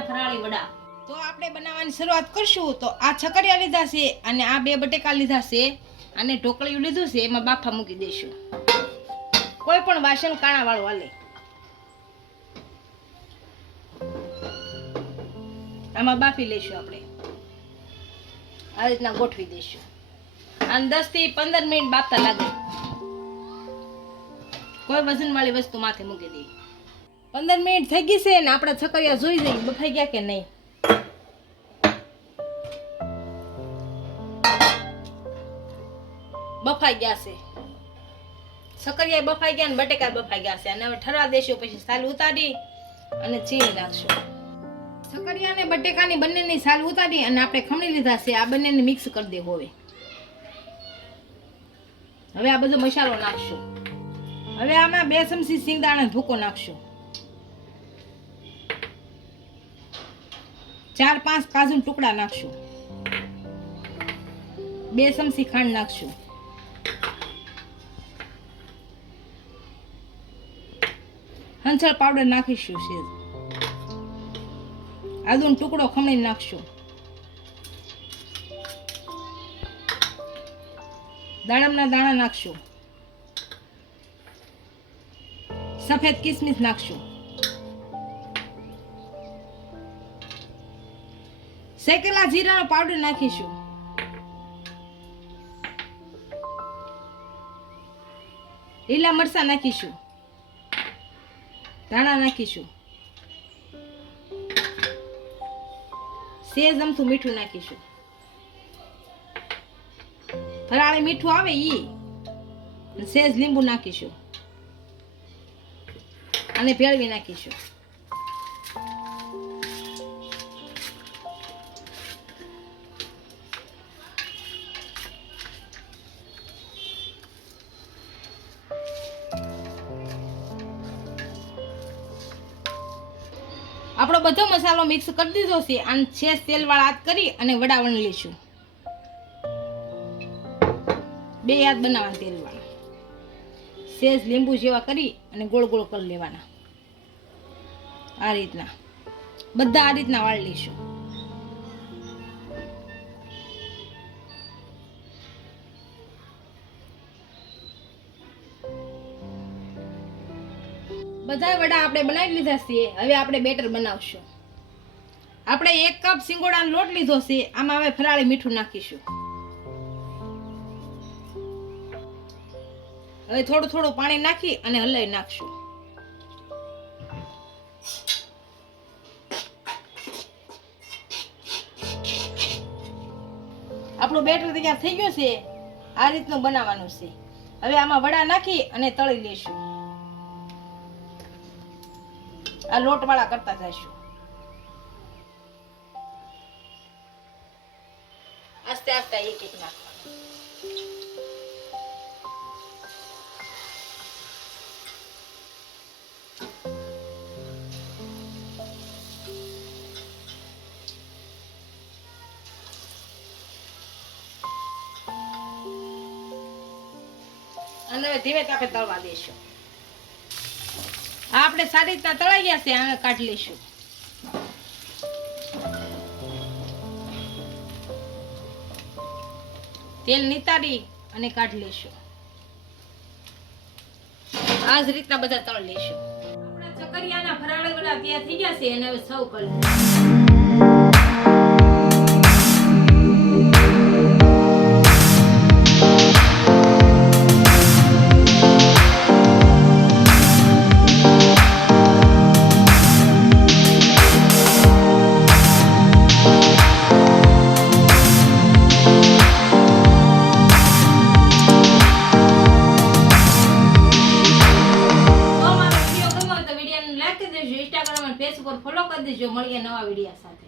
છકરિયાના ફરાળી વડા. તો આપણે બનાવવાની શરૂઆત કરશું. તો આ છકરિયા લીધા છે અને આ 2 બટેકા લીધા છે અને ઢોકળિયું લીધું છે, એમાં બાફા મૂકી દઈશું. કોઈ પણ વાસણ કાણા વાળું હાલે. આમાં બાફી લઈશું. આપણે આ રીતના ગોઠવી દઈશું અને 10 થી 15 મિનિટ બાફતા લાગે. કોઈ વજન વાળી વસ્તુ માથે મૂકી દઈએ. 15 મિનિટ થઈ ગઈ છે ને આપણે છકરિયા જોઈ જઈએ બફાઈ ગયા કે નહીં. બફાઈ ગયા છે. છકરિયા બફાઈ ગયા ને બટેકા બફાઈ ગયા છે. અને હવે ઠરવા દેશું, પછી સાલ ઉતારી અને ચીણી નાખશું. છકરિયા ને બટેકાની બંનેની સાલ ઉતારી અને આપણે ખમણી લીધા છે. આ બંનેને મિક્સ કરી દેવું. હવે આ બધો મસાલો નાખશું. હવે આમાં 2 ચમચી સિંગદાણા ભૂકો નાખશું. 4-5 કાજુના ટુકડા નાખશું. 2 ચમચી ખાંડ નાખશું. હંચળ પાવડર નાખીશું. સેજ આદુનો ટુકડો ખમણી નાખશું. દાડમના દાણા નાખશું. સફેદ કિસમિસ નાખશું. શેકેલા જીરાનો પાવડર નાખીશું. લીલા મરચાં નાખીશું. ધાણા નાખીશું. સેજ અમથું મીઠું નાખીશું. ફરાળી મીઠું આવે ઈ. સેજ લીંબુ નાખીશું અને ભેળવી નાખીશું. આપણો બધો મસાલો મિક્સ કરી દીધો છે. અને છેસ તેલ વાળા હાથ કરી અને વડા વણી લઈશું. 2 હાથ બનાવવાના તેલ વાળા. સેજ લીંબુ જેવા કરી અને ગોળ ગોળ કરી લેવાના. આ રીતના બધા આ રીતના વાળી લઈશું. બધા વડા આપણે બનાવી લીધા છે. હવે આપણે બેટર બનાવશું. આપણે 1 કપ સિંગોડાનો લોટ લીધો છે. આમાં હવે ફરાળી મીઠું નાખીશું. હવે થોડું થોડું પાણી નાખી અને હલાવી નાખશું. આપણું બેટર તૈયાર થઈ ગયું છે. આ રીતનું બનાવવાનું છે. હવે આમાં વડા નાખી અને તળી લઈશું. આ લોટ વાળા કરતા જઈશું. આસ્તે આસ્તે એક એક નાખવાનું. અને હવે ધીમે તાપે તળવા દઈશું. આપણે સારી રીતના તળાઈ ગયા છે. આને કાઢી લઈશું. તેલ નિતારી અને કાઢી લઈશું. આ જ રીતના બધા તળી લઈશું. આપણા છકરિયાના ફરાળી વડા તૈયાર થઈ ગયા છે અને હવે સર્વ કરી ઇન્સ્ટાગ્રામ અને ફેસબુક પર ફોલો કરી દેજો. મળીએ નવા વિડીયો સાથે.